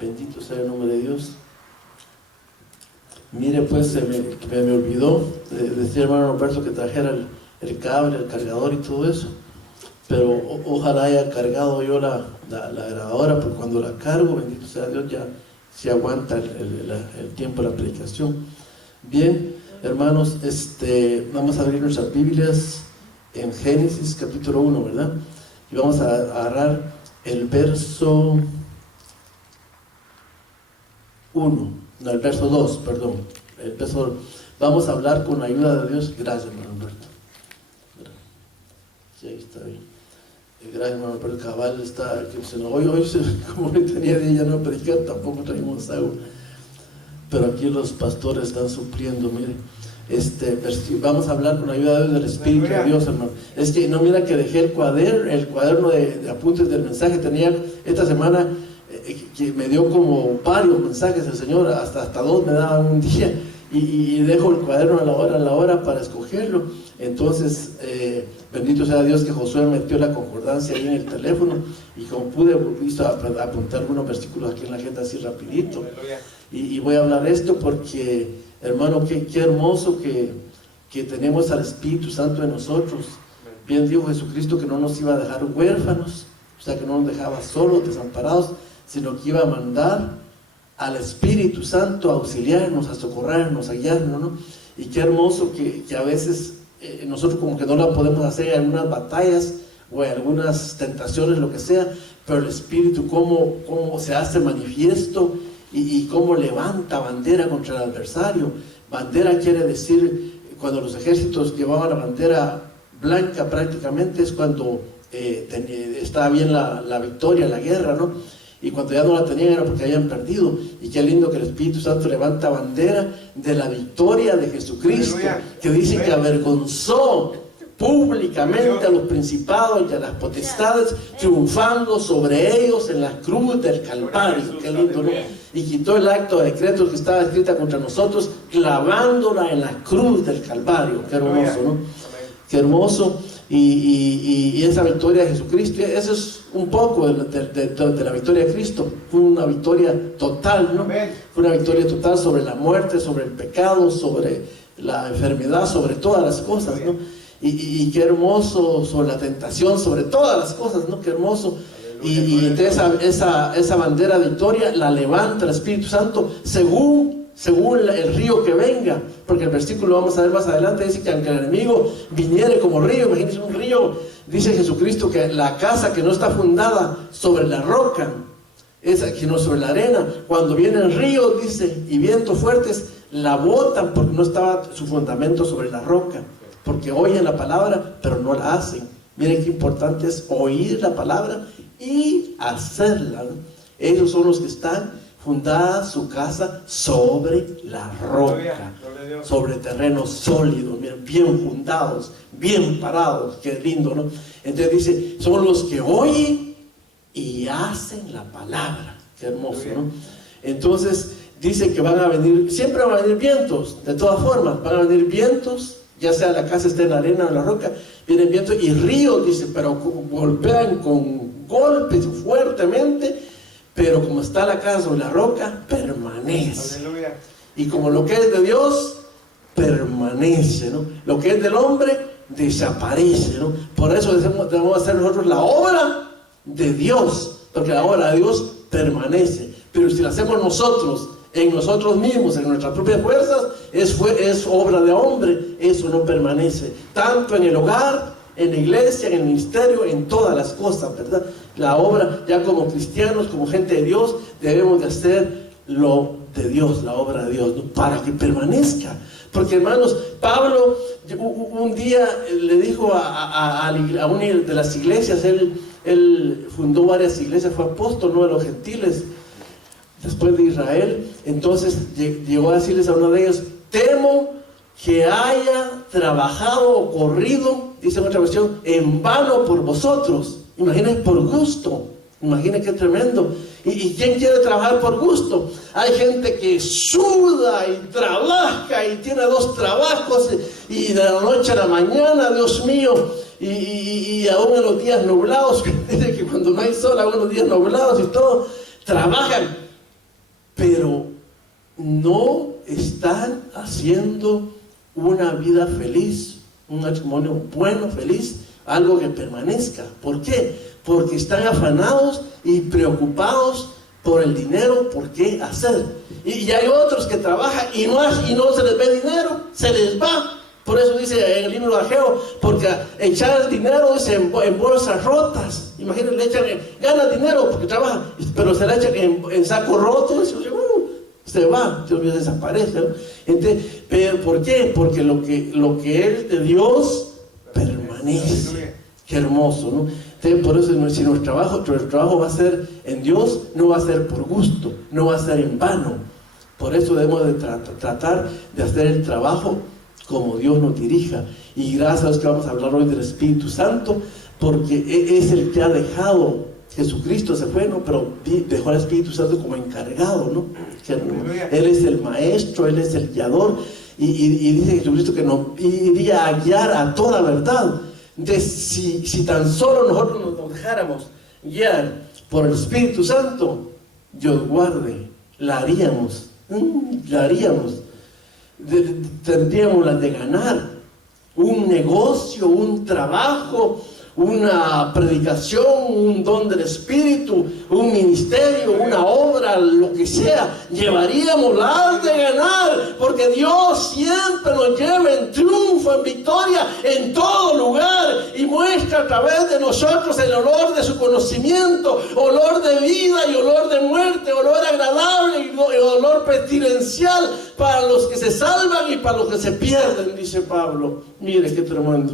Bendito sea el nombre de Dios. Mire, pues se me olvidó decir, hermano Roberto, que trajera el cable, el cargador y todo eso, pero ojalá haya cargado yo la grabadora, porque cuando la cargo, bendito sea Dios, ya se aguanta el tiempo de la predicación. Bien, hermanos, vamos a abrir nuestras Biblias en Génesis capítulo 1, ¿verdad? Y vamos a agarrar el verso 2, perdón. Vamos a hablar con la ayuda de Dios. Gracias, hermano Alberto. Sí, ahí está bien. Gracias, hermano Alberto. Cabal está, hoy como no tenía día no predicar, tampoco traímos agua. Pero aquí los pastores están supliendo, mire. Vamos a hablar con la ayuda de Dios, del Espíritu de Dios, hermano. Es que no, mira que dejé el cuaderno de apuntes del mensaje. Tenía esta semana que me dio como varios mensajes el Señor, hasta 2 me daban un día, y dejo el cuaderno a la hora para escogerlo. Entonces, bendito sea Dios que Josué metió la concordancia ahí en el teléfono, y como pude, apuntar algunos versículos aquí en la agenda así rapidito, y voy a hablar esto porque, hermano, qué hermoso que tenemos al Espíritu Santo en nosotros. Bien dijo Jesucristo que no nos iba a dejar huérfanos, o sea que no nos dejaba solos, desamparados, sino que iba a mandar al Espíritu Santo a auxiliarnos, a socorrernos, a guiarnos, ¿no? Y qué hermoso que a veces nosotros como que no la podemos hacer en algunas batallas o en algunas tentaciones, lo que sea, pero el Espíritu cómo se hace manifiesto y cómo levanta bandera contra el adversario. Bandera quiere decir, cuando los ejércitos llevaban la bandera blanca prácticamente es cuando estaba bien la victoria, la guerra, ¿no? Y cuando ya no la tenían era porque habían perdido. Y qué lindo que el Espíritu Santo levanta bandera de la victoria de Jesucristo, que dice que avergonzó públicamente a los principados y a las potestades, triunfando sobre ellos en la cruz del Calvario. Qué lindo, ¿no? Y quitó el acto de decreto que estaba escrita contra nosotros, clavándola en la cruz del Calvario. Qué hermoso, ¿no? Qué hermoso. Y esa victoria de Jesucristo, eso es un poco de la victoria de Cristo. Fue una victoria total, ¿no? Fue una victoria total sobre la muerte, sobre el pecado, sobre la enfermedad, sobre todas las cosas, ¿no? Y qué hermoso, sobre la tentación, sobre todas las cosas, ¿no? Qué hermoso. Y entonces esa bandera de victoria la levanta el Espíritu Santo según el río que venga, porque el versículo vamos a ver más adelante dice que aunque el enemigo viniere como río, imagínense un río, dice Jesucristo que la casa que no está fundada sobre la roca, sino sobre la arena, cuando viene el río, dice, y vientos fuertes, la botan porque no estaba su fundamento sobre la roca, porque oyen la palabra pero no la hacen. Miren qué importante es oír la palabra y hacerla, ¿no? Ellos son los que están fundada su casa sobre la roca, sobre terrenos sólidos, bien fundados, bien parados. Qué lindo, ¿no? Entonces dice, son los que oyen y hacen la palabra. Qué hermoso, ¿no? Entonces dice que van a venir, siempre van a venir vientos, de todas formas, van a venir vientos, ya sea la casa esté en la arena o en la roca, vienen vientos y ríos, dice, pero golpean con golpes fuertemente. Pero como está la casa sobre la roca, permanece. Aleluya. Y como lo que es de Dios, permanece, ¿no? Lo que es del hombre, desaparece, ¿no? Por eso debemos hacer nosotros la obra de Dios, porque la obra de Dios permanece. Pero si la hacemos nosotros, en nosotros mismos, en nuestras propias fuerzas, es obra de hombre, eso no permanece. Tanto en el hogar, en la iglesia, en el ministerio, en todas las cosas, ¿verdad? La obra, ya como cristianos, como gente de Dios, debemos de hacer lo de Dios, la obra de Dios, ¿no? Para que permanezca. Porque, hermanos, Pablo un día le dijo a una de las iglesias, él fundó varias iglesias, fue apóstol, ¿no?, de los gentiles, después de Israel. Entonces llegó a decirles a uno de ellos, temo que haya trabajado o corrido, dice en otra versión, en vano por vosotros. Imaginen, por gusto. Imaginen qué tremendo. ¿Y quién quiere trabajar por gusto? Hay gente que suda y trabaja y tiene 2 trabajos y de la noche a la mañana, Dios mío, y aún en los días nublados, dice que cuando no hay sol, aún en los días nublados y todo, trabajan, pero no están haciendo una vida feliz, un matrimonio bueno, feliz, algo que permanezca. ¿Por qué? Porque están afanados y preocupados por el dinero, por qué hacer. Y hay otros que trabajan y no se les ve dinero, se les va. Por eso dice en el libro de Ageo, porque echar el dinero es en bolsas rotas. Imagínense, gana dinero porque trabaja, pero se le echan en saco roto, se va, Dios desaparece, ¿no? Entonces, pero ¿por qué? Porque lo que es de Dios permanece. Qué hermoso, ¿no? Entonces, por eso si nuestro trabajo va a ser en Dios, no va a ser por gusto, no va a ser en vano. Por eso debemos de tratar de hacer el trabajo como Dios nos dirija. Y gracias a Dios que vamos a hablar hoy del Espíritu Santo, porque es el que ha dejado. Jesucristo se fue, ¿no? Pero dejó al Espíritu Santo como encargado, ¿no? Él es el maestro, Él es el guiador, y dice Jesucristo que nos iría a guiar a toda verdad. Entonces, si tan solo nosotros nos dejáramos guiar por el Espíritu Santo, Dios guarde, la haríamos. Tendríamos la de ganar un negocio, un trabajo, una predicación, un don del Espíritu, un ministerio, una obra, lo que sea, llevaríamos las de ganar, porque Dios siempre nos lleva en triunfo, en victoria, en todo lugar, y muestra a través de nosotros el olor de su conocimiento, olor de vida y olor de muerte, olor agradable y olor pestilencial para los que se salvan y para los que se pierden, dice Pablo. Mire qué tremendo.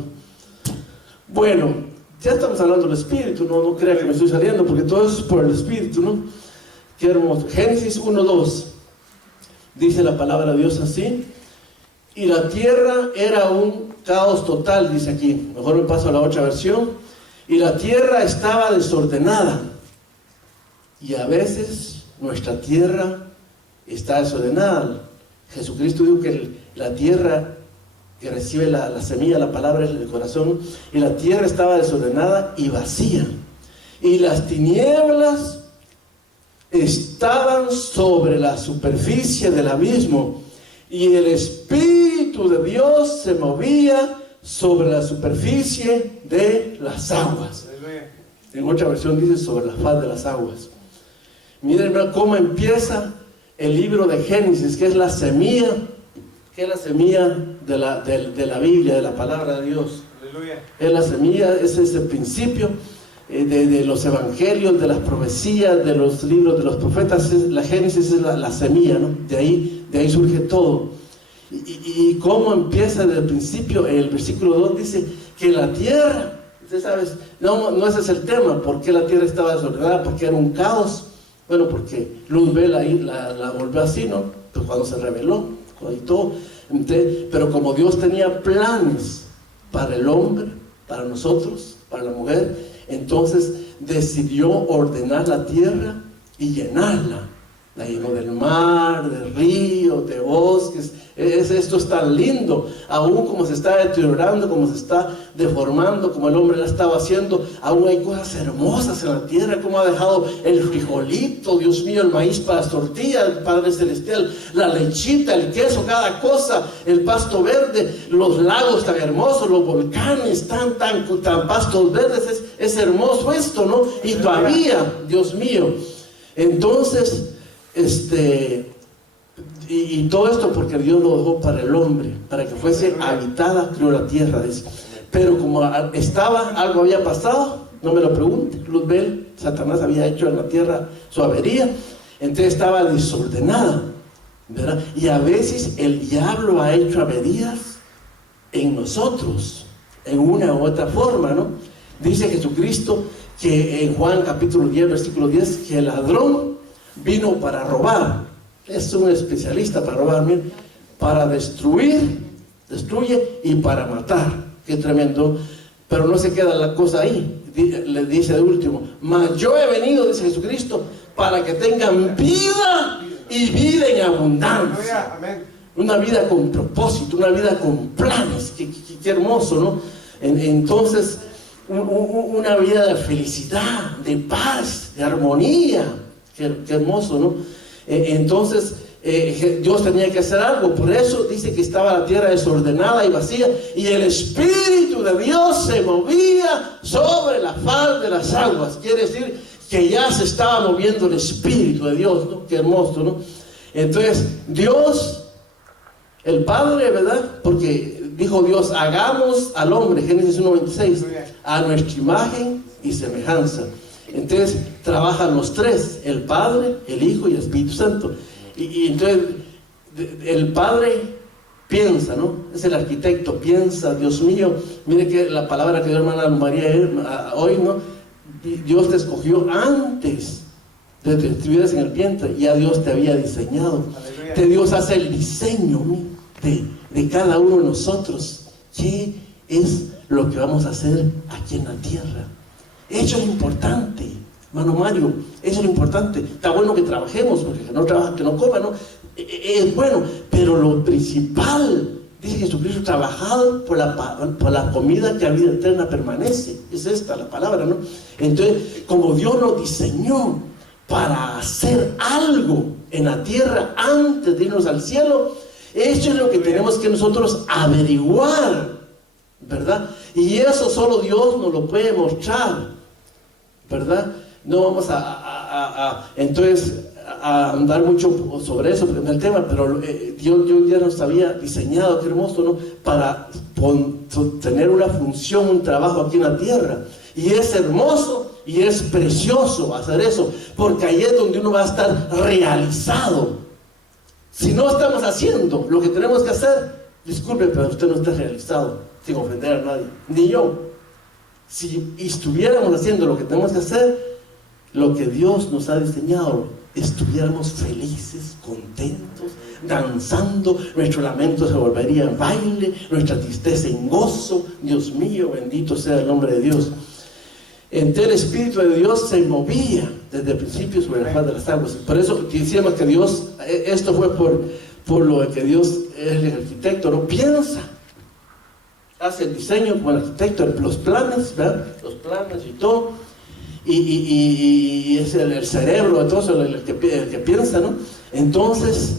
Bueno, ya estamos hablando del Espíritu, no crea que me estoy saliendo, porque todo eso es por el Espíritu, ¿no? Qué hermoso. Génesis 1:2 dice la palabra de Dios así: y la tierra era un caos total, dice aquí. Mejor me paso a la otra versión. Y la tierra estaba desordenada. Y a veces nuestra tierra está desordenada. Jesucristo dijo que la tierra que recibe la semilla, la palabra es el corazón, y la tierra estaba desordenada y vacía, y las tinieblas estaban sobre la superficie del abismo, y el Espíritu de Dios se movía sobre la superficie de las aguas. En otra versión dice sobre la faz de las aguas. Miren cómo empieza el libro de Génesis, que es la semilla, de la Biblia, de la palabra de Dios. Aleluya. Es la semilla, es ese principio de los evangelios, de las profecías, de los libros de los profetas. La Génesis es la semilla, ¿no? De ahí surge todo. Y cómo empieza desde el principio. El versículo 2 dice que la tierra, usted sabe, no ese es el tema. ¿Por qué la tierra estaba desordenada? Porque era un caos. Bueno, porque Luzbel ahí la volvió así, ¿no? Pues cuando se rebeló y todo. Entonces, pero como Dios tenía planes para el hombre, para nosotros, para la mujer, entonces decidió ordenar la tierra y llenarla. La llenó del mar, de ríos, de bosques. Esto es tan lindo, aún como se está deteriorando, como se está deformando, como el hombre la estaba haciendo, aún hay cosas hermosas en la tierra, como ha dejado el frijolito, Dios mío, el maíz para las tortillas, el Padre Celestial, la lechita, el queso, cada cosa, el pasto verde, los lagos tan hermosos, los volcanes tan pastos verdes, es hermoso esto, ¿no? Y todavía, Dios mío, entonces, y todo esto porque Dios lo dejó para el hombre, para que fuese habitada, creó la tierra, dice. Pero como algo había pasado, no me lo pregunte, Luzbel, Satanás había hecho en la tierra su avería, entonces estaba desordenada, ¿verdad? Y a veces el diablo ha hecho averías en nosotros, en una u otra forma, ¿no? Dice Jesucristo que en Juan capítulo 10, versículo 10, que el ladrón vino para robar. Es un especialista para robar, miren, para destruye y para matar. Qué tremendo. Pero no se queda la cosa ahí. Le dice de último: mas yo he venido, dice Jesucristo, para que tengan vida y vida en abundancia. Una vida con propósito, una vida con planes. Qué hermoso, ¿no? Entonces, una vida de felicidad, de paz, de armonía. Qué hermoso, ¿no? Entonces, Dios tenía que hacer algo. Por eso dice que estaba la tierra desordenada y vacía, y el Espíritu de Dios se movía sobre la faz de las aguas. Quiere decir que ya se estaba moviendo el Espíritu de Dios, ¿no? Qué hermoso, ¿no? Entonces, Dios, el Padre, ¿verdad? Porque dijo Dios, hagamos al hombre, Génesis 1:26, a nuestra imagen y semejanza. Entonces trabajan los tres, el Padre, el Hijo y el Espíritu Santo. Y entonces el Padre piensa, ¿no? Es el arquitecto, piensa, Dios mío, mire que la palabra que dio hermana María hoy, ¿no? Dios te escogió antes de que estuvieras en el vientre, ya Dios te había diseñado. Dios hace el diseño de cada uno de nosotros. ¿Qué es lo que vamos a hacer aquí en la tierra? Eso es importante, hermano Mario, eso es lo importante. Está bueno que trabajemos, porque que no trabaja, que no coma, ¿no? Es bueno, pero lo principal, dice Jesucristo, trabajad por la comida que a vida eterna permanece. Es esta la palabra, ¿no? Entonces, como Dios nos diseñó para hacer algo en la tierra antes de irnos al cielo, eso es lo que tenemos que nosotros averiguar, ¿verdad? Y eso solo Dios nos lo puede mostrar, ¿verdad? No vamos entonces a andar mucho sobre eso, en el tema, pero Dios ya nos había diseñado, qué hermoso, ¿no? Para tener una función, un trabajo aquí en la tierra. Y es hermoso y es precioso hacer eso, porque ahí es donde uno va a estar realizado. Si no estamos haciendo lo que tenemos que hacer, disculpe, pero usted no está realizado, sin ofender a nadie, ni yo. Si estuviéramos haciendo lo que tenemos que hacer, lo que Dios nos ha diseñado, estuviéramos felices, contentos, danzando, nuestro lamento se volvería en baile, nuestra tristeza en gozo. Dios mío, bendito sea el nombre de Dios. Entonces el Espíritu de Dios se movía desde el principio sobre la faz de las aguas. Por eso decíamos que Dios, esto fue por lo que Dios es el arquitecto, no piensa, hace el diseño como el arquitecto, los planes, ¿verdad? Los planes y todo, y es el cerebro, entonces el que piensa, ¿no? Entonces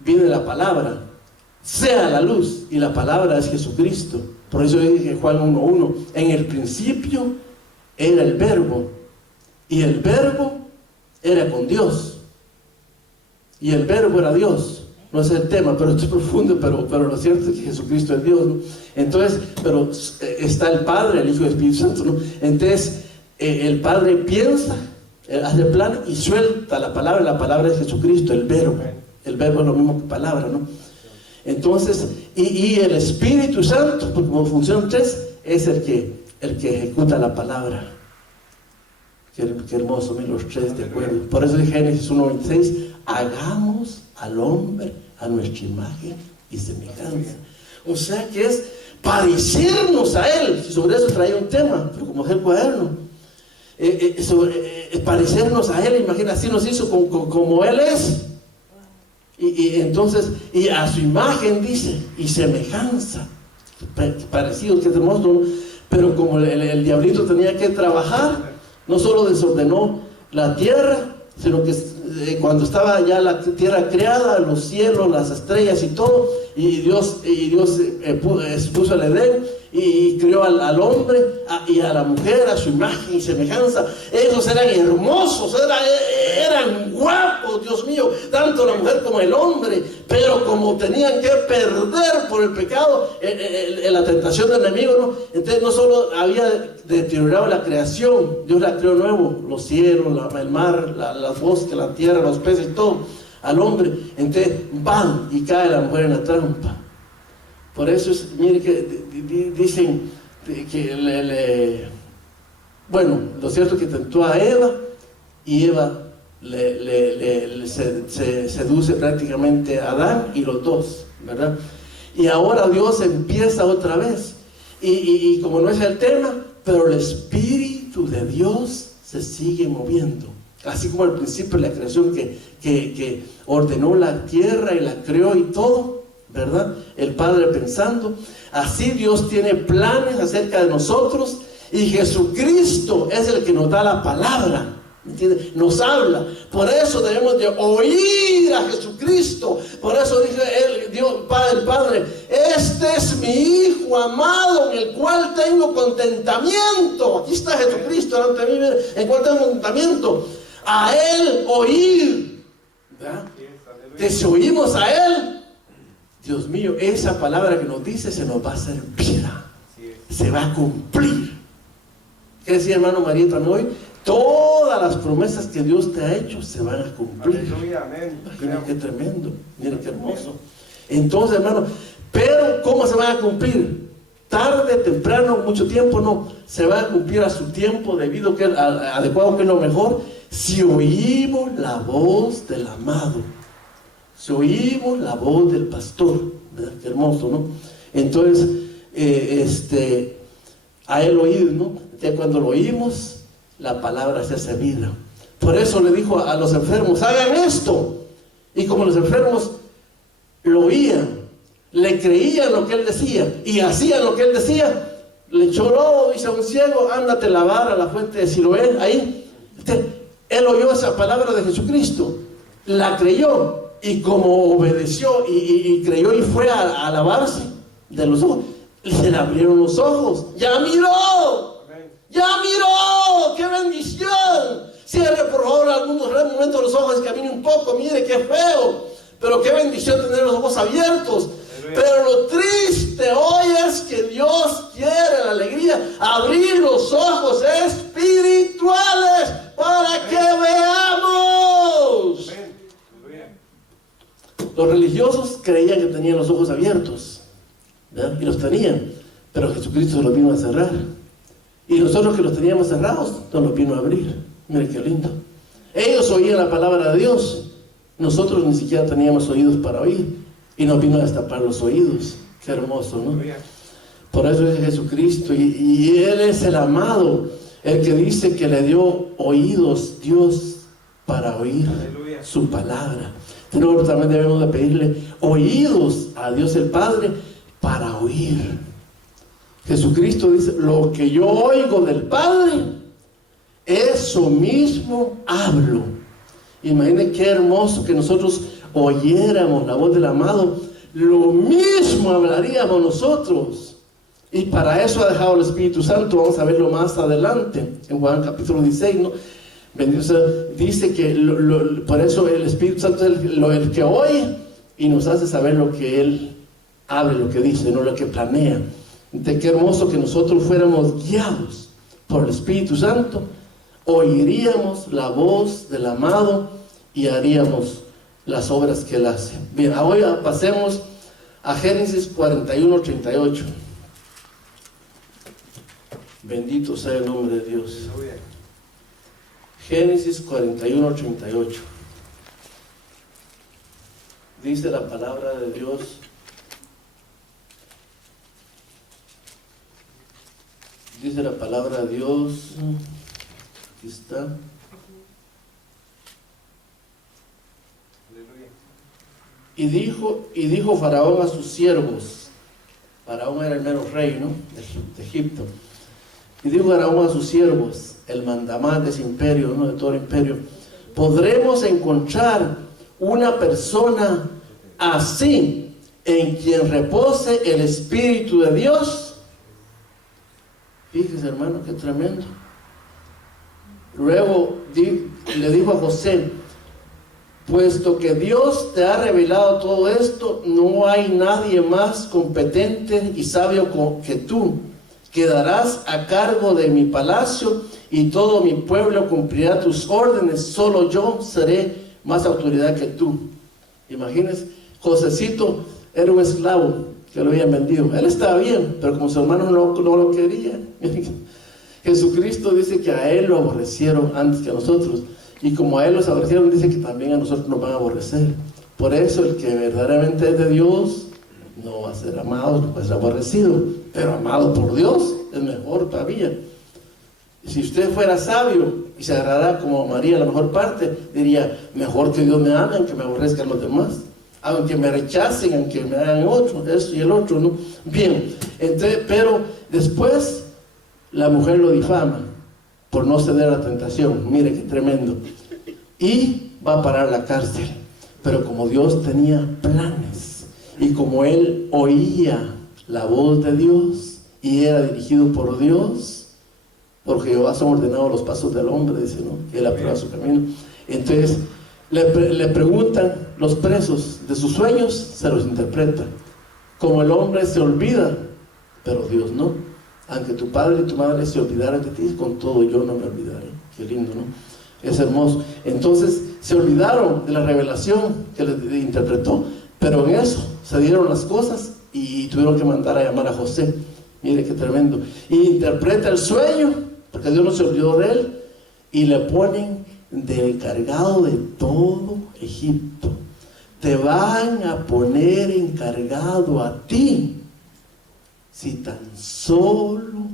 viene la palabra, sea la luz, y la palabra es Jesucristo. Por eso dije Juan 1:1, en el principio era el verbo, y el verbo era con Dios, y el verbo era Dios. No es el tema, pero esto es profundo, pero lo cierto es que Jesucristo es Dios, ¿no? Entonces, pero está el Padre, el Hijo y el Espíritu Santo, ¿no? Entonces, el Padre piensa, hace el plan y suelta la palabra es Jesucristo, el verbo. El verbo es lo mismo que palabra, ¿no? Entonces, y el Espíritu Santo, porque como funciona tres, es el que ejecuta la palabra. Qué hermoso, miren los tres de acuerdo. Por eso en Génesis 1:26, hagamos al hombre a nuestra imagen y semejanza. O sea que es parecernos a él. Si sobre eso traía un tema, pero como es el cuaderno, parecernos a él. Imagina, así nos hizo como él es. Y entonces, y a su imagen dice, y semejanza, parecidos, que es hermoso, ¿no? Pero como el diablito tenía que trabajar, no solo desordenó la tierra, sino que cuando estaba ya la tierra creada, los cielos, las estrellas y todo, y Dios puso el Edén y creó al hombre y a la mujer a su imagen y semejanza. Esos eran hermosos, eran guapos, Dios mío, tanto la mujer como el hombre, pero como tenían que perder por el pecado, la tentación del enemigo, ¿no? Entonces no solo había deteriorado la creación, Dios la creó nuevo, los cielos, el mar, las bosques, la tierra, los peces, todo, al hombre. Entonces van y cae la mujer en la trampa. Por eso mire que dicen que bueno, lo cierto es que tentó a Eva, y Eva se seduce prácticamente a Adán y los dos, ¿verdad? Y ahora Dios empieza otra vez, y como no es el tema, pero el Espíritu de Dios se sigue moviendo, así como al principio de la creación que ordenó la tierra y la creó y todo, ¿verdad? El Padre pensando, así Dios tiene planes acerca de nosotros, y Jesucristo es el que nos da la palabra. ¿Me entiende? Nos habla. Por eso debemos de oír a Jesucristo. Por eso dice él, Dios, el Padre, este es mi Hijo amado en el cual tengo contentamiento. Aquí está Jesucristo delante de mí, en cual tengo contentamiento. A Él oír. ¿Verdad? Que si oímos a Él, Dios mío, esa palabra que nos dice se nos va a hacer vida. Se va a cumplir. ¿Qué decía hermano María también hoy? Todas las promesas que Dios te ha hecho se van a cumplir. Aleluya, amén. Miren qué tremendo, miren qué hermoso. Entonces, hermano, pero ¿cómo se van a cumplir? Tarde, temprano, mucho tiempo, no. Se va a cumplir a su tiempo, debido que adecuado, que es lo mejor. Si oímos la voz del amado, si oímos la voz del pastor, ¿verdad? Qué hermoso, ¿no? Entonces, a él oír, ¿no? Ya cuando lo oímos, la palabra se hace vida. Por eso le dijo a los enfermos, hagan esto. Y como los enfermos lo oían, le creían lo que él decía y hacían lo que él decía, le lloró, dice a un ciego, ándate a lavar a la fuente de Siloé, ahí. Él oyó esa palabra de Jesucristo, la creyó, y como obedeció y creyó y fue a lavarse de los ojos, se le abrieron los ojos. ¡Ya miró! ¡Ya miró! ¡Qué bendición! Cierre por favor algunos momentos los ojos y camine un poco. Mire qué feo, pero qué bendición tener los ojos abiertos. Pero lo triste hoy es que Dios quiere la alegría, abrir los ojos espirituales para que veamos. Los religiosos creían que tenían los ojos abiertos, ¿verdad? Y los tenían, pero Jesucristo los vino a cerrar. Y nosotros que los teníamos cerrados, nos los vino a abrir. Miren qué lindo. Ellos oían la palabra de Dios, nosotros ni siquiera teníamos oídos para oír, y nos vino a destapar los oídos. Qué hermoso, ¿no? Por eso es Jesucristo, y Él es el amado, el que dice que le dio oídos Dios para oír su palabra. Nosotros también debemos de pedirle oídos a Dios el Padre para oír. Jesucristo dice, lo que yo oigo del Padre, eso mismo hablo. Imaginen qué hermoso que nosotros oyéramos la voz del amado, lo mismo hablaríamos nosotros. Y para eso ha dejado el Espíritu Santo. Vamos a verlo más adelante en Juan capítulo 16, ¿no? Dice que por eso el Espíritu Santo es el que oye y nos hace saber lo que Él habla, lo que dice, no lo que planea. De qué hermoso que nosotros fuéramos guiados por el Espíritu Santo, oiríamos la voz del amado y haríamos las obras que Él hace. Bien, ahora pasemos a Génesis 41:38. Bendito sea el nombre de Dios. Génesis 41:38. Dice la palabra de Dios: dice la palabra de Dios, aquí está. Y dijo Faraón a sus siervos, Faraón era el mero rey, ¿no?, de Egipto. Y dijo Faraón a sus siervos, el mandamás de ese imperio, ¿no?, de todo el imperio: ¿podremos encontrar una persona así en quien repose el Espíritu de Dios? Fíjese, hermano, qué tremendo. Luego le dijo a José: puesto que Dios te ha revelado todo esto, no hay nadie más competente y sabio que tú. Quedarás a cargo de mi palacio y todo mi pueblo cumplirá tus órdenes. Solo yo seré más autoridad que tú. Imagínense, Josecito era un esclavo que lo habían vendido. Él estaba bien, pero como sus hermanos no lo querían. Jesucristo dice que a él lo aborrecieron antes que a nosotros. Y como a él los aborrecieron, dice que también a nosotros nos van a aborrecer. Por eso el que verdaderamente es de Dios no va a ser amado, no va a ser aborrecido. Pero amado por Dios es mejor todavía. Si usted fuera sabio y se agarrara como María la mejor parte, diría: mejor que Dios me ame, aunque me aborrezcan los demás, aunque me rechacen, aunque me hagan otro, esto y el otro, ¿no? Bien, entonces, pero después la mujer lo difama por no ceder a la tentación. Mire qué tremendo. Y va a parar a la cárcel. Pero como Dios tenía planes y como él oía la voz de Dios y era dirigido por Dios, porque Jehová son ordenados los pasos del hombre, dice, ¿no? Él aprueba su camino. Entonces le preguntan los presos de sus sueños, se los interpreta. Como el hombre se olvida, pero Dios no. Aunque tu padre y tu madre se olvidaran de ti, con todo yo no me olvidaré. Qué lindo, ¿no? Es hermoso. Entonces se olvidaron de la revelación que les interpretó, pero en eso se dieron las cosas y tuvieron que mandar a llamar a José. Mire qué tremendo. Y interpreta el sueño, porque Dios no se olvidó de él, y le ponen de encargado de todo Egipto. Te van a poner encargado a ti si tan solo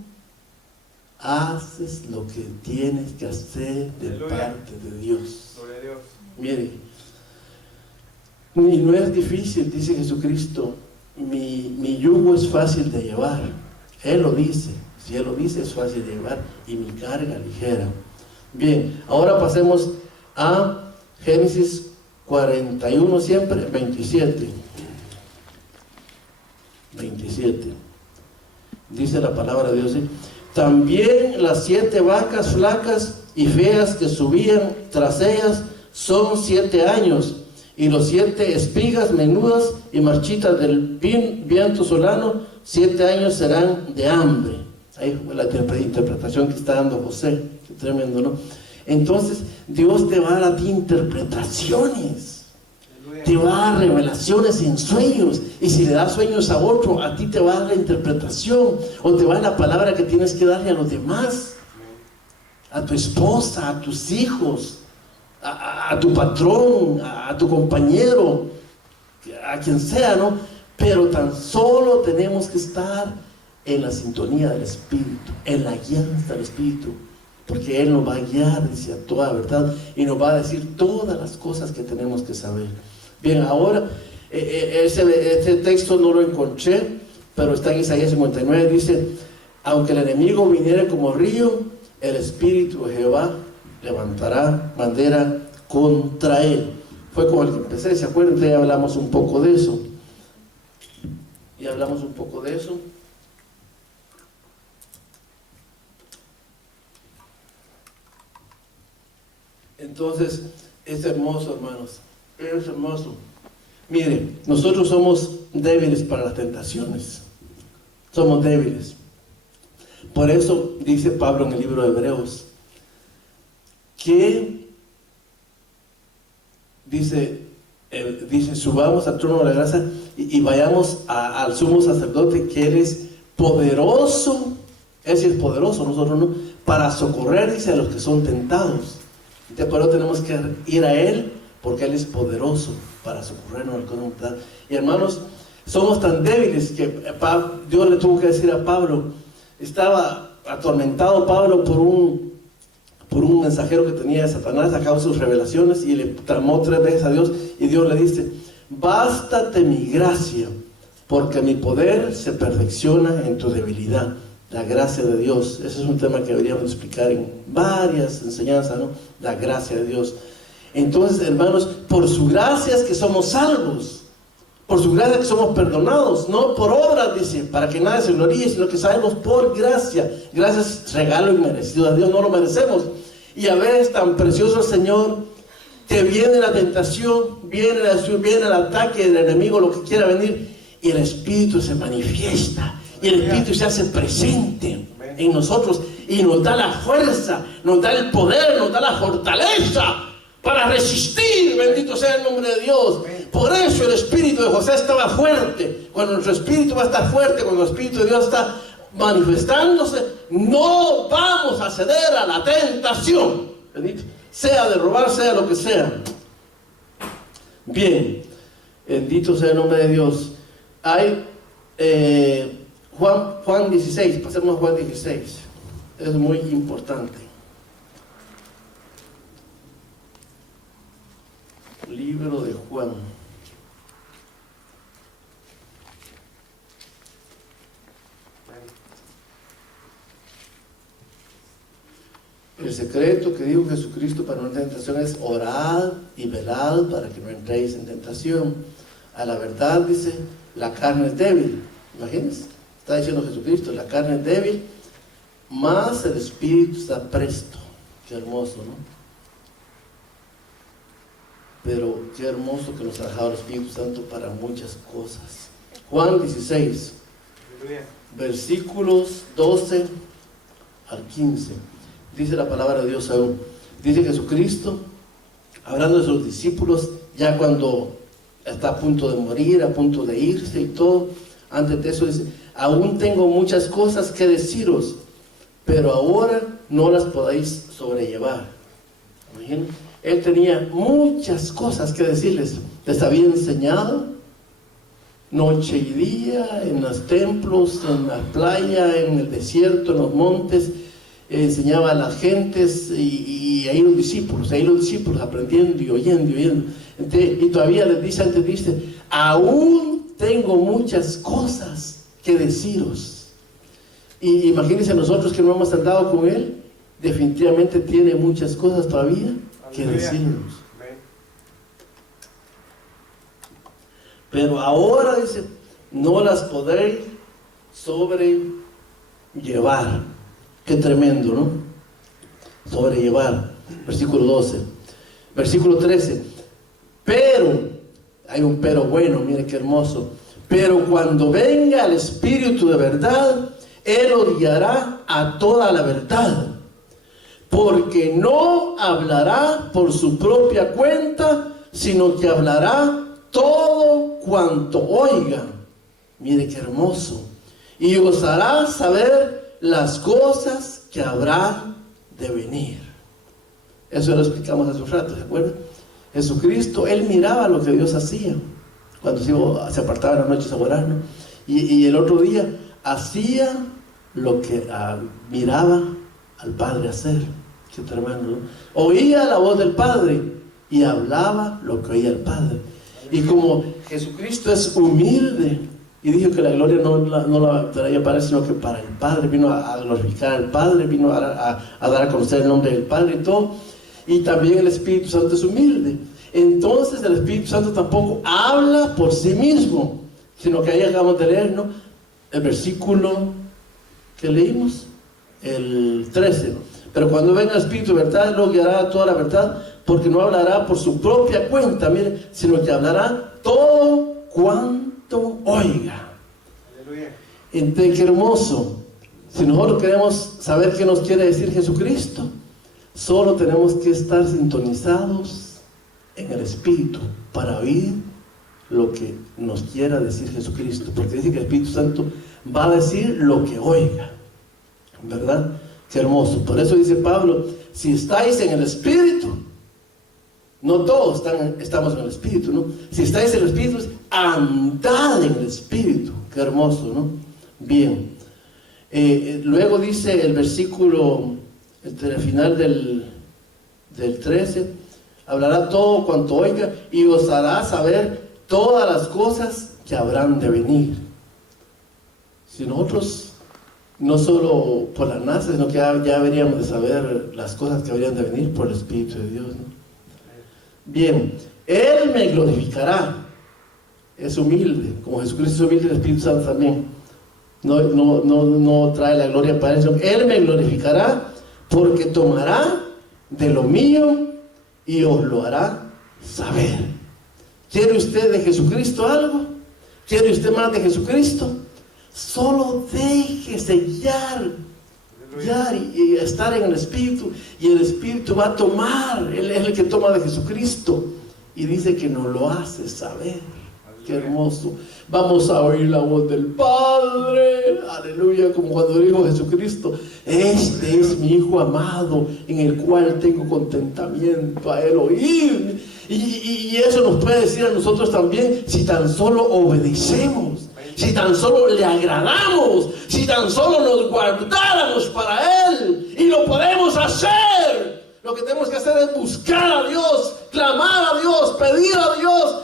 haces lo que tienes que hacer de parte de Dios. Gloria a Dios. Mire, y no es difícil, dice Jesucristo, mi yugo es fácil de llevar. Él lo dice, si Él lo dice es fácil de llevar, y mi carga ligera. Bien, ahora pasemos a Génesis 41 siempre, 27. Dice la palabra de Dios, ¿sí? También las 7 vacas flacas y feas que subían tras ellas son 7 años, y los 7 espigas menudas y marchitas del viento solano, 7 años serán de hambre. Ahí fue la interpretación que está dando José. Qué tremendo, ¿no? Entonces Dios te va a dar a ti interpretaciones, te va a dar revelaciones en sueños, y si le das sueños a otro, a ti te va a dar la interpretación, o te va a dar la palabra que tienes que darle a los demás, a tu esposa, a tus hijos, a tu patrón, a tu compañero, a quien sea, ¿no? Pero tan solo tenemos que estar en la sintonía del Espíritu, en la guianza del Espíritu, porque Él nos va a guiar, dice, a toda verdad, y nos va a decir todas las cosas que tenemos que saber. Bien, ahora ese texto no lo encontré, pero está en Isaías 59, dice: aunque el enemigo viniera como río, el Espíritu de Jehová levantará bandera contra él. Fue con el que empecé, ¿se acuerdan? Ya hablamos un poco de eso. Entonces, es hermoso, hermanos, es hermoso. Mire, nosotros somos débiles para las tentaciones, somos débiles. Por eso dice Pablo en el libro de Hebreos, que dice, subamos al trono de la gracia y vayamos al sumo sacerdote, que Él es poderoso, Él sí es poderoso, nosotros no, para socorrer, dice, a los que son tentados. Por eso tenemos que ir a Él, porque Él es poderoso para socorrernos a los que son tentados. Y hermanos, somos tan débiles que Dios le tuvo que decir a Pablo, estaba atormentado Pablo por un mensajero que tenía de Satanás a causa de sus revelaciones, y le clamó 3 veces a Dios, y Dios le dice: bástate mi gracia, porque mi poder se perfecciona en tu debilidad. La gracia de Dios, ese es un tema que deberíamos explicar en varias enseñanzas, ¿no? La gracia de Dios. Entonces, hermanos, por su gracia es que somos salvos, por su gracia que somos perdonados, no por obras, dice, para que nadie se gloríe, sino que sabemos por gracia. Gracia es regalo inmerecido, a Dios no lo merecemos. Y a veces tan precioso el Señor, que viene la tentación, viene el ataque del enemigo, lo que quiera venir, y el Espíritu se manifiesta, y el Espíritu se hace presente en nosotros, y nos da la fuerza, nos da el poder, nos da la fortaleza para resistir. Bendito sea el nombre de Dios. Por eso el espíritu de José estaba fuerte. Cuando nuestro espíritu va a estar fuerte, cuando el Espíritu de Dios está manifestándose, no vamos a ceder a la tentación, bendito, sea de robar, sea lo que sea. Bien, bendito sea el nombre de Dios. Hay Juan 16, pasemos a Juan 16, es muy importante. Libro de Juan. El secreto que dijo Jesucristo para no entrar en tentación es orad y velad para que no entréis en tentación. A la verdad, dice, la carne es débil. Imagínense, está diciendo Jesucristo, la carne es débil, mas el espíritu está presto. Qué hermoso, ¿no? Pero qué hermoso que nos ha dejado el Espíritu Santo para muchas cosas. Juan 16, versículos 12 al 15. Dice la palabra de Dios aún. Dice Jesucristo, hablando de sus discípulos, ya cuando está a punto de morir, a punto de irse y todo, antes de eso dice, aún tengo muchas cosas que deciros, pero ahora no las podéis sobrellevar. Imagínense, él tenía muchas cosas que decirles. Les había enseñado noche y día en los templos, en la playa, en el desierto, en los montes. Enseñaba a las gentes y ahí los discípulos aprendiendo y oyendo. Entonces, y todavía les dice, antes dice, aún tengo muchas cosas que deciros. Y imagínense nosotros que no hemos andado con él, definitivamente tiene muchas cosas todavía que decirnos. Pero ahora dice, no las podréis sobrellevar. Qué tremendo, ¿no? Sobrellevar. Versículo 12. Versículo 13. Pero, hay un pero bueno, mire qué hermoso. Pero cuando venga el Espíritu de verdad, Él os guiará a toda la verdad. Porque no hablará por su propia cuenta, sino que hablará todo cuanto oiga. Mire qué hermoso. Y os hará saber las cosas que habrá de venir. Eso lo explicamos hace un rato, ¿se acuerdan? Jesucristo, Él miraba lo que Dios hacía cuando se apartaba en las noches a orar, ¿no? Y el otro día hacía lo que miraba al Padre hacer. Qué tremendo, ¿no? Oía la voz del Padre y hablaba lo que oía el Padre. Y como Jesucristo es humilde y dijo que la gloria no la traía para él, sino que para el Padre, vino a glorificar al Padre, vino a dar a conocer el nombre del Padre y todo. Y también el Espíritu Santo es humilde. Entonces el Espíritu Santo tampoco habla por sí mismo, sino que ahí acabamos de leer, ¿no? El versículo que leímos, el 13. Pero cuando venga el Espíritu de verdad, lo guiará a toda la verdad, porque no hablará por su propia cuenta, mire, sino que hablará todo cuanto oiga. Aleluya. Entonces, qué hermoso. Si nosotros queremos saber qué nos quiere decir Jesucristo, solo tenemos que estar sintonizados en el Espíritu para oír lo que nos quiera decir Jesucristo, porque dice que el Espíritu Santo va a decir lo que oiga, ¿verdad? Qué hermoso. Por eso dice Pablo, si estáis en el Espíritu, no todos estamos en el Espíritu, ¿no? Si estáis en el Espíritu, andad en el Espíritu. Qué hermoso, ¿no? Bien. Luego dice el versículo, el final del 13, hablará todo cuanto oiga y os hará saber todas las cosas que habrán de venir. Si nosotros no solo por la NASA, sino que ya deberíamos de saber las cosas que habrían de venir por el Espíritu de Dios, ¿no? Bien, Él me glorificará. Es humilde, como Jesucristo es humilde, el Espíritu Santo también. No trae la gloria para eso. Él me glorificará porque tomará de lo mío y os lo hará saber. ¿Quiere usted de Jesucristo algo? ¿Quiere usted más de Jesucristo? Solo déjese guiar y estar en el Espíritu, y el Espíritu va a tomar. Él es el que toma de Jesucristo y dice que nos lo hace saber. Qué hermoso. Vamos a oír la voz del Padre, aleluya, como cuando dijo Jesucristo, este es mi Hijo amado en el cual tengo contentamiento, a Él oír. Y eso nos puede decir a nosotros también, si tan solo obedecemos, si tan solo le agradamos, si tan solo nos guardáramos para Él. Y lo podemos hacer. Lo que tenemos que hacer es buscar a Dios, clamar a Dios, pedir a Dios,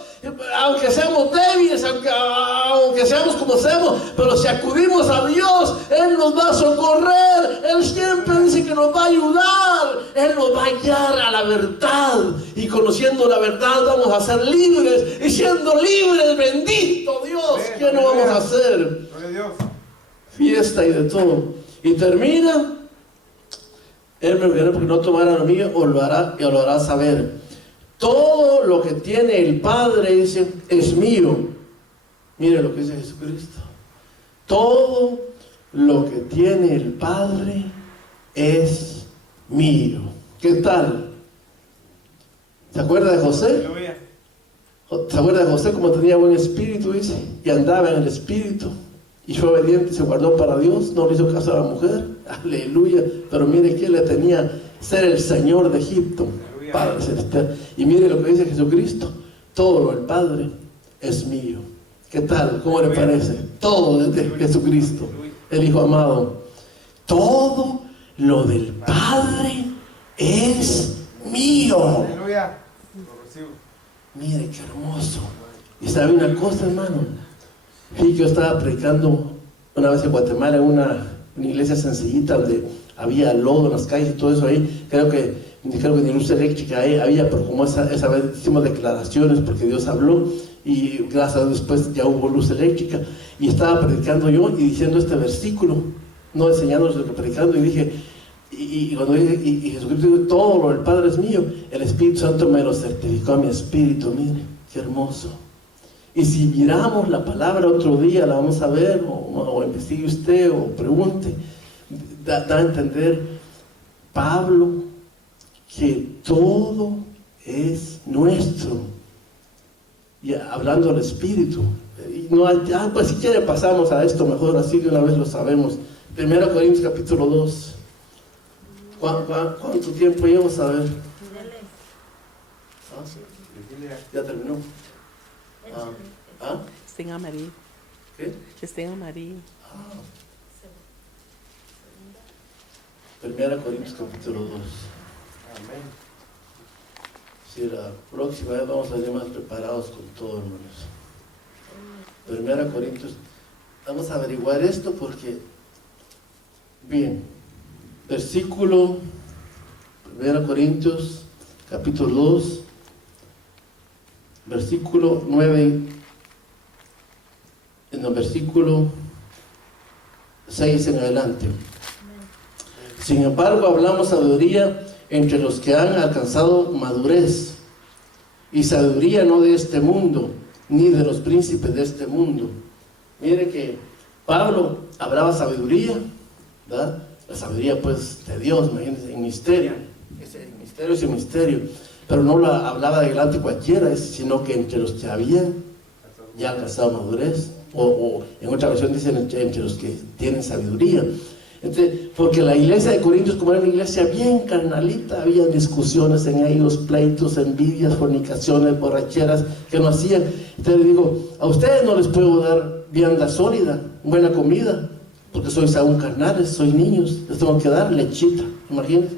aunque seamos débiles, aunque seamos como seamos, pero si acudimos a Dios, Él nos va a socorrer. Él siempre dice que nos va a ayudar. Él nos va a guiar a la verdad. Y conociendo la verdad vamos a ser libres. Y siendo libres, bendito Dios, ¿qué no vamos a hacer? Fiesta y de todo. Y termina, Él me ordenó porque no tomara lo mío, o lo hará saber. Todo lo que tiene el Padre, dice, es mío. Mire lo que dice Jesucristo. Todo lo que tiene el Padre es mío. ¿Qué tal? ¿Se acuerda de José? ¿Se acuerda de José como tenía buen espíritu, dice? Y andaba en el espíritu. Y fue obediente y se guardó para Dios. No le hizo caso a la mujer. Aleluya. Pero mire que le tenía ser el Señor de Egipto. Padre celestial. Y mire lo que dice Jesucristo. Todo lo del Padre es mío. ¿Qué tal? ¿Cómo le parece? Todo desde Jesucristo, el Hijo amado. Todo lo del Padre es mío. Mire qué hermoso. Y sabe una cosa, hermano. Fíjate que yo estaba predicando una vez en Guatemala en una iglesia sencillita donde había lodo en las calles y todo eso ahí. Creo que ni luz eléctrica había, pero como esa vez hicimos declaraciones porque Dios habló. Y gracias a Dios después ya hubo luz eléctrica. Y estaba predicando yo y diciendo este versículo, no enseñándoles lo que predicando, y dije, y cuando dije, y Jesucristo dijo, todo lo del Padre es mío, el Espíritu Santo me lo certificó a mi espíritu. Mire, qué hermoso. Y si miramos la palabra otro día, la vamos a ver, o investigue usted, o pregunte, da a entender Pablo que todo es nuestro. Y hablando del Espíritu, y no, pues si quiere pasamos a esto mejor, así de una vez lo sabemos. 1 Corintios capítulo 2. ¿Cuánto tiempo llevamos a ver? ¿Ya terminó? Está en amarillo. ¿Qué? Está en amarillo. 1 Corintios capítulo 2. Amén. Si la próxima vez vamos a ir más preparados con todo, hermanos. 1 Corintios. Vamos a averiguar esto porque, bien, versículo 1 Corintios capítulo 2, versículo 9, en el versículo 6 en adelante. Sin embargo, hablamos sabiduría entre los que han alcanzado madurez, y sabiduría no de este mundo, ni de los príncipes de este mundo. Mire que Pablo hablaba sabiduría, ¿verdad? La sabiduría pues de Dios, imagínense, en misterio. El misterio es el misterio, pero no la hablaba de delante cualquiera, sino que entre los que habían ya alcanzado madurez, o en otra versión dicen entre los que tienen sabiduría. Entonces, porque la iglesia de Corintios, como era una iglesia bien carnalita, había discusiones en ellos, pleitos, envidias, fornicaciones, borracheras que no hacían. Entonces le digo, a ustedes no les puedo dar vianda sólida, buena comida, porque sois aún carnales, sois niños, les tengo que dar lechita, imagínense.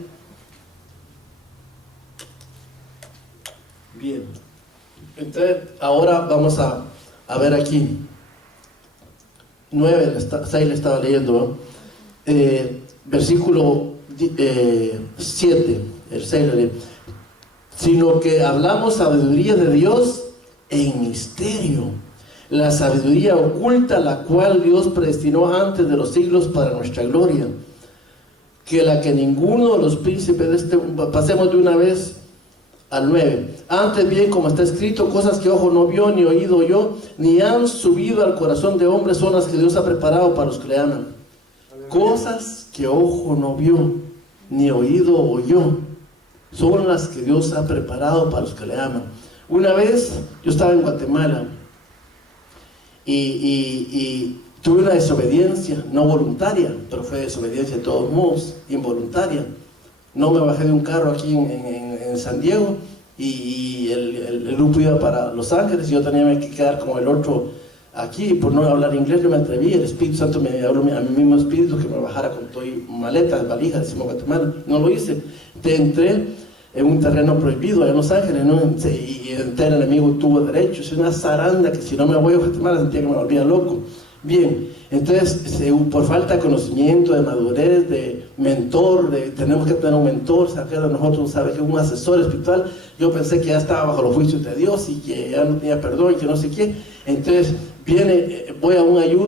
Bien, entonces ahora vamos a ver aquí 6 le estaba leyendo, ¿no? Versículo 7, el 6, sino que hablamos sabiduría de Dios en misterio, la sabiduría oculta, la cual Dios predestinó antes de los siglos para nuestra gloria, que la que ninguno de los príncipes de este mundo. Pasemos de una vez al 9. Antes bien, como está escrito, cosas que ojo no vio, ni oído oyó, ni han subido al corazón de hombre, son las que Dios ha preparado para los que le aman. Cosas que ojo no vio, ni oído oyó, son las que Dios ha preparado para los que le aman. Una vez yo estaba en Guatemala y tuve una desobediencia, no voluntaria, pero fue desobediencia de todos modos, involuntaria. No me bajé de un carro aquí en San Diego y el grupo iba para Los Ángeles y yo tenía que quedar como el otro aquí. Por no hablar inglés no me atreví. El Espíritu Santo me habló a mi mismo espíritu que me bajara con todo y maletas, valijas, decimos Guatemala. No lo hice. Entré en un terreno prohibido allá en Los Ángeles, ¿no? Y el enemigo tuvo derecho. Es una zaranda que si no me voy a Guatemala sentía que me volvía loco. Bien, entonces por falta de conocimiento, de madurez, de mentor, tenemos que tener un mentor, sacar a nosotros, sabe que un asesor espiritual. Yo pensé que ya estaba bajo los juicios de Dios y que ya no tenía perdón y que no sé qué. Entonces voy a un ayuno